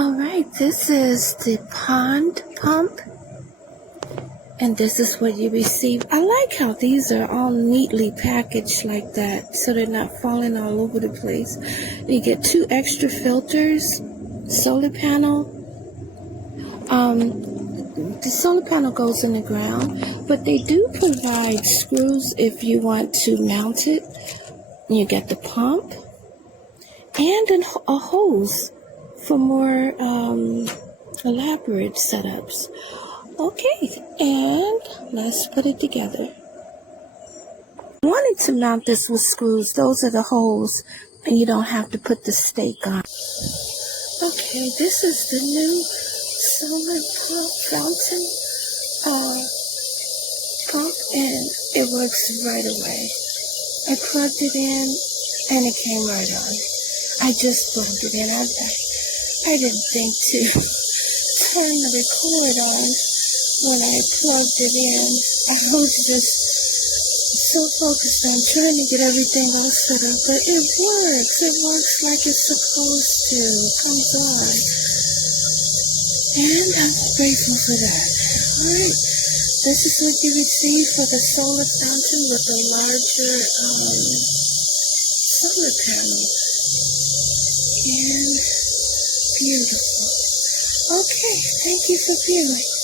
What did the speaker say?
All right, this is the pond pump, and this is what you receive. I like how these are all neatly packaged like that, so they're not falling all over the place. You get 2 extra filters, solar panel. The solar panel goes in the ground, but they do provide screws if you want to mount it. You get the pump and a hose for more elaborate setups. Okay, and let's put it together. I wanted to mount this with screws. Those are the holes, and you don't have to put the stake on. Okay, this is the new solar pump fountain pump, and it works right away. I plugged it in, and it came right on. I just plugged it in. I didn't think to turn the record on when I plugged it in. I was just so focused on trying to get everything all set up, but it works. It works like it's supposed to. It comes on. And I'm grateful for that. Alright. This is what you receive for the solar fountain with a larger solar panel. And beautiful. Okay, thank you for viewing.